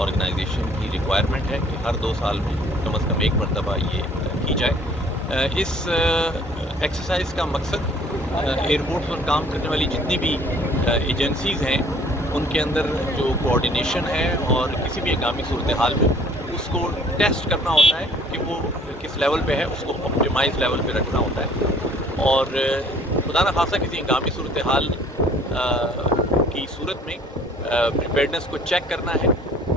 Organization کی requirement ہے کہ ہر 2 سال میں کم از کم ایک مرتبہ یہ کی جائے۔ اس ایکسرسائز کا مقصد ایئرپورٹ پر کام کرنے والی جتنی بھی ایجنسیز ہیں ان کے اندر جو کوآرڈینیشن ہے اور کسی بھی ہنگامی صورتحال میں اس کو ٹیسٹ کرنا ہوتا ہے کہ وہ کس لیول پہ ہے، اس کو آپٹیمائز لیول پہ رکھنا ہوتا ہے، اور خدا نخواستہ کسی ہنگامی صورتحال کی صورت میں پریپیئرڈنس کو چیک کرنا ہے،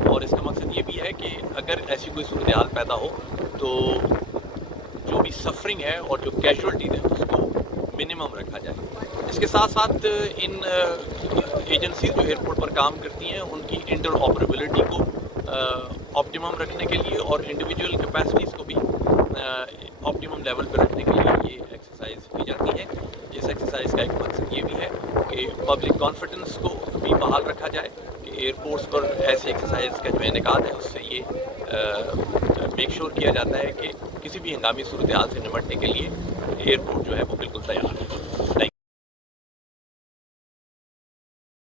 اور اس کا مقصد یہ بھی ہے کہ اگر ایسی کوئی صورتحال پیدا ہو تو جو بھی سفرنگ ہے اور جو کیجولٹیز ہیں اس کو منیمم رکھا جائے۔ اس کے ساتھ ساتھ ان ایجنسیز جو ایئرپورٹ پر کام کرتی ہیں ان کی انٹر آپریبلٹی کو آپٹیمم رکھنے کے لیے اور انڈیویجول کیپیسٹیز کو بھی آپٹیمم لیول پہ رکھنے کے لیے یہ ایکسرسائز کی جاتی ہے۔ اس ایکسرسائز کا ایک مقصد یہ بھی ہے کہ پبلک کانفیڈنس کو بھی بحال رکھا جائے کہ ایئرپورٹس پر ایسے ایکسرسائز کا جو انعقاد ہے اس سے یہ میک شور کیا جاتا ہے کہ کسی بھی ہنگامی صورتحال سے نمٹنے کے لیے ایئرپورٹ جو ہے وہ بالکل تیار ہے۔